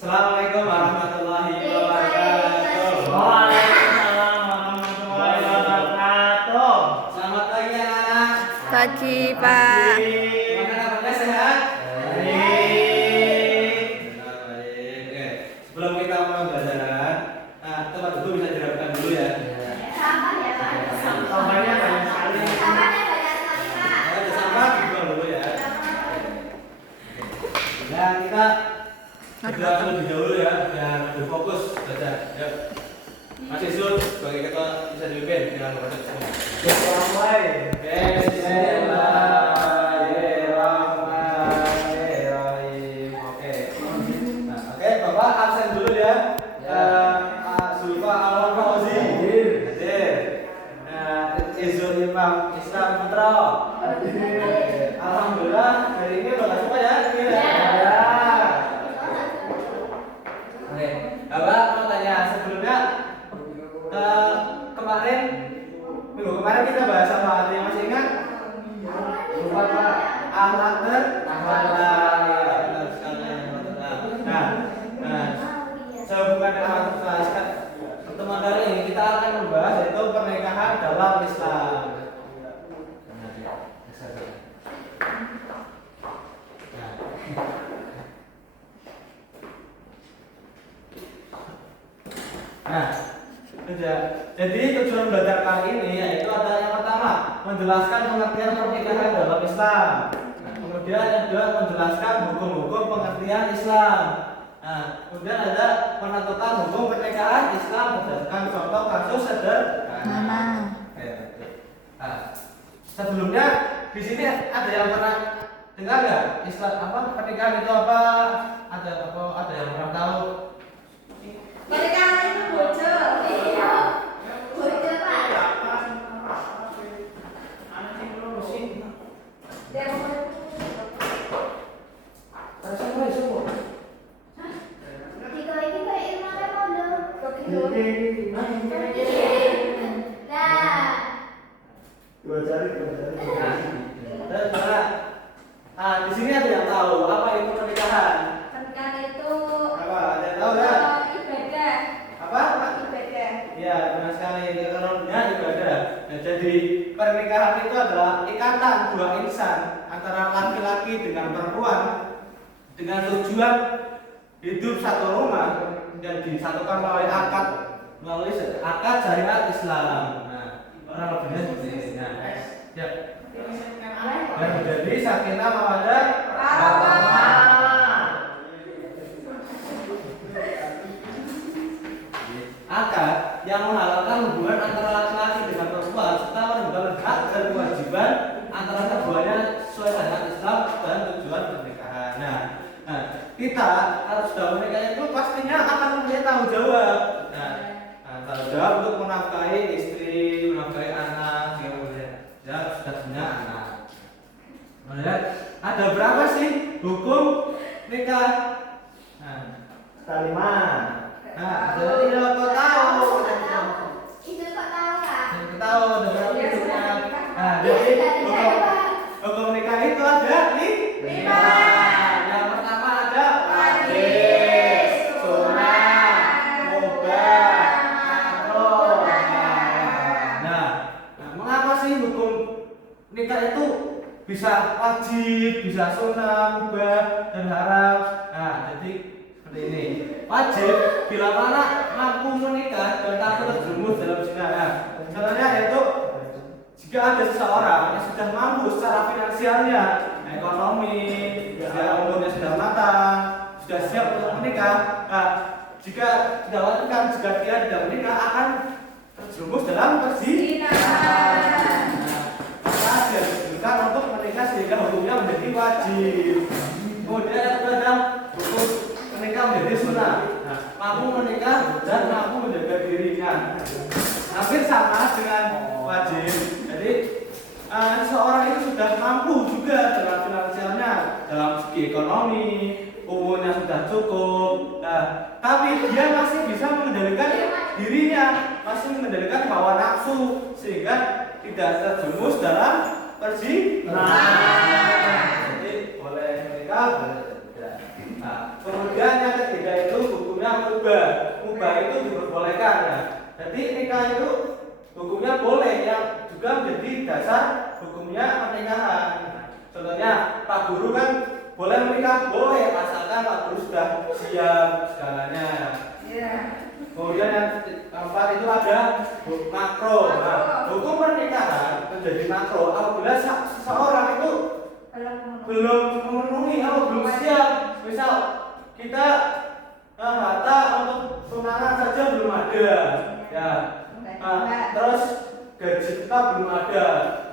Assalamualaikum warahmatullahi wabarakatuh. Waalaikumsalam warahmatullahi wabarakatuh. Selamat pagi anak-anak. Pagi, Pak. Gimana kabarnya, sehat? Baik. Baik. Oke. Sebelum kita mulai pelajaran, tempat duduk bisa dirapikan dulu ya. Kabarnya banyak sekali. Ada sampah dibuang dulu ya. Dan kita bergerak lebih dahulu ya, biar lebih fokus baca. Yuk. Mas Isul sebagai ketua bisa dipimpin dengan membaca semua. Bismillahirrahmanirrahim. Oke. Nah, oke, Bapak absen dulu ya. Zulfa Al-Fauzi hadir. Izul Imam Islam Putra. Alhamdulillah hari ini udah semua ya. Oke, Bapak mau tanya sebelumnya kemarin minggu kemarin kita bahas apa? Ada yang masih ingat? Lupa Pak. Al-Akbar. Benar sekali. Nah, sehubungan dengan pertemuan kali ini kita akan membahas yaitu pernikahan dalam Islam. Nah, jadi tujuan belajar kali ini yaitu ada yang pertama menjelaskan pengertian pernikahan dalam Islam. Nah, kemudian yang kedua menjelaskan hukum-hukum pengertian Islam. Nah, kemudian ada menentukan hukum pernikahan Islam berdasarkan contoh kasus sederhana. Nah, sebelumnya di sini ada yang pernah dengar nggak Islam apa pernikahan itu apa? Ada yang pernah tahu? Pernikahan itu bocor. Bocor, Pak. Di sini ada yang tahu apa itu pernikahan? Pernikahan itu Apa? Ada yang tahu nggak? ibadah. Apa? Ibadah. Ya, benar sekali. Karena ibadah. Nah, jadi pernikahan itu adalah ikatan dua insan antara laki-laki dengan perempuan dengan tujuan hidup satu rumah dan disatukan melalui akad syariat Islam. Nah, orang lebihnya seperti ini. Nah, ya. Dan menjadi sakinah mawaddah warahmah. Akad yang menghalalkan hubungan antara laki-laki dengan perempuan serta menentukan hak dan kewajiban antara keduanya sesuai syariat Islam dan tujuan pernikahan. Nah, kita kalau sudah menikah itu pastinya akan mempunyai tanggung jawab. Nah, tanggung jawab untuk menafkahi istri, menafkahi anak, ya sudah punya anak. Kemudian ada berapa sih hukum nikah? Nah, 5. Nah, jadi kau tahu. Itu kok tahu, Kak? Tahu ada berapa hukumnya? Nah, jadi hukum nikah itu ada 5. Yang pertama ada wajib, sunah, mubah, makruh. Nah, mengapa sih hukum nikah itu bisa wajib, bisa sunah, mubah, dan haram? Nah, jadi seperti ini. Wajib bila mana mampu menikah dan tak terjerumus dalam zina. Nah, caranya yaitu jika ada seseorang yang sudah mampu secara finansialnya, ekonomi, umurnya sudah matang, sudah siap untuk menikah. Nah, jika tidak wanita, jika dia tidak menikah akan terjerumus dalam perzinahan. Maka dia dianjurkan untuk menikah sehingga hukumnya menjadi wajib. Kemudian yang kedua adalah hukum menikah menjadi sunnah. Nah, mampu menikah dan mampu menjaga dirinya. Hampir sama dengan wajib. Jadi seorang itu sudah mampu juga dalam finansialnya, dalam segi ekonomi, umurnya sudah cukup. Nah, tapi dia masih bisa mengendalikan dirinya, masih mengendalikan hawa nafsu sehingga tidak terjerumus dalam perzinahan. Jadi boleh menikah, boleh tidak. Nah, kemudian yang ketiga itu mubah itu diperbolehkan ya. Jadi nikah itu hukumnya boleh, yang juga menjadi dasar hukumnya pernikahan. Contohnya Pak Guru kan boleh menikah, boleh asalkan Pak Guru sudah siap segalanya. Iya. Kemudian yang keempat itu ada makro. Nah, hukum pernikahan menjadi makro apabila seseorang itu belum memenuhi atau belum siap. Misal kita harta untuk tunangan saja belum ada, ya. Terus gaji kita belum ada,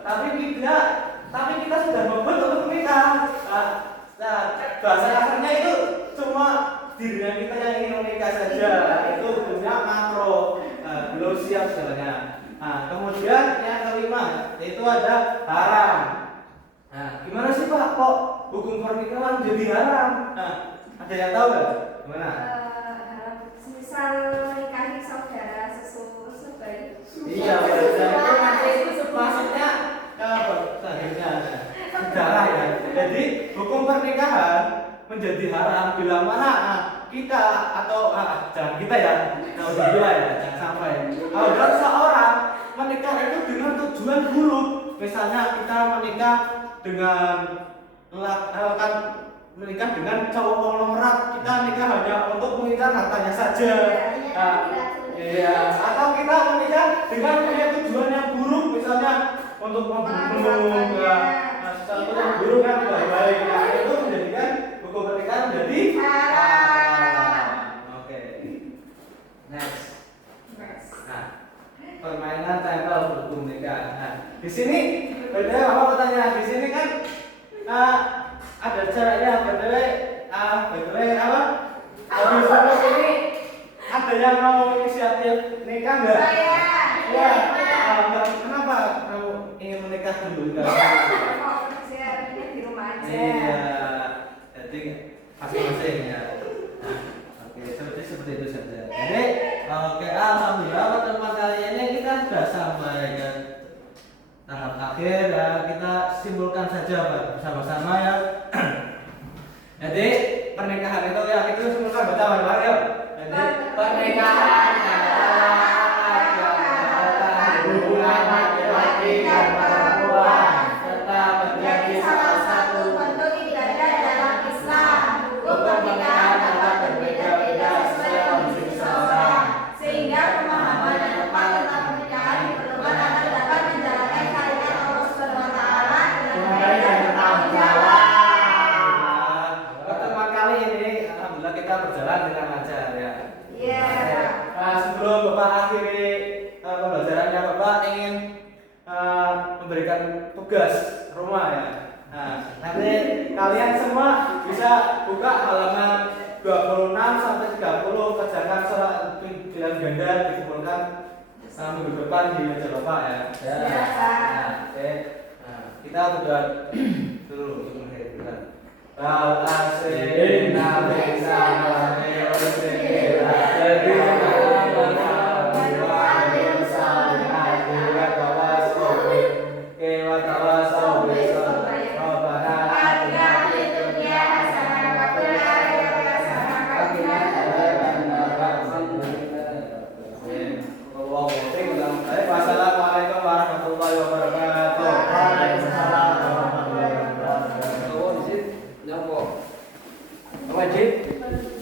tapi kita sudah membeli untuk menikah. Bahasa kasarnya itu cuma dirinya kita yang ingin menikah saja, itu punya makro, belum siap sebenarnya. Nah, kemudian yang kelima yaitu ada haram. Nah, gimana sih Pak kok hukum pernikahan jadi haram? Nah, ada yang tahu nggak? Gimana? Misal nikahi saudara sesepupu sebaik. Iya, itu maksudnya selanjutnya saudara ya. Jadi hukum pernikahan menjadi haram bila mana kita atau jangan kita ya, alhamdulillah ya, jangan sampai. Kalau seseorang menikah itu dengan tujuan buruk, misalnya kita menikah dengan menikah dengan cowok konglomerat, kita nikah hanya untuk mengincar hartanya saja. Iya, atau kita menikah dengan punya tujuan yang buruk, misalnya untuk membunuh, sesuatu yang buruk kan tidak baik. Nah, itu menjadikan hukum pernikahan menjadi haram. Oke. Next. Nah, permainan tempel hukum nikah. Nah, di sini beda apa pertanyaan? Di sini kan ada caranya betul apa? Habis ini ada yang mau inisiatif nikah enggak? Saya. Ya. Kenapa kamu ingin menikah dulu? Saya di rumah aja. Iya. Jadi masing-masing ya. Oke, seperti itu saja. Jadi, oke, alhamdulillah pertemuan kali ini kita sudah sampai ke tahap akhir ya. Kita simpulkan saja Pak bersama-sama ya. Jadi pernikahan itu ya kita simpulkan baca bareng-bareng yuk. Jadi pernikahan adalah hubungan laki-laki dan perempuan serta menjadi salah satu bentuk ibadah dalam Islam. hukum pernikahan dapat berbeda-beda sesuai kondisi seseorang, Sehingga pemahaman yang tepat tentang pernikahan diperlukan agar dapat menjalankan syariat Allah Subhanahu wa taala dengan baik dan bertanggung jawab. Pertemuan kali ini alhamdulillah kita berjalan dengan lancar ya. Iya. Nah, sebelum Bapak akhiri pembelajarannya, Bapak ingin memberikan tugas rumah ya. Nah, nanti kalian semua bisa buka halaman 26 sampai 30, kerjakan surat pilihan ganda dikumpulkan minggu depan di meja Bapak ya. Ya. Nah, oke. Nah, kita berdoa dulu untuk mengakhiri kita. Al-Asina Bisana Wassalamualaikum warahmatullahi wabarakatuh. Waalaikumsalam warahmatullahi wabarakatuh. Wajib. Wajib.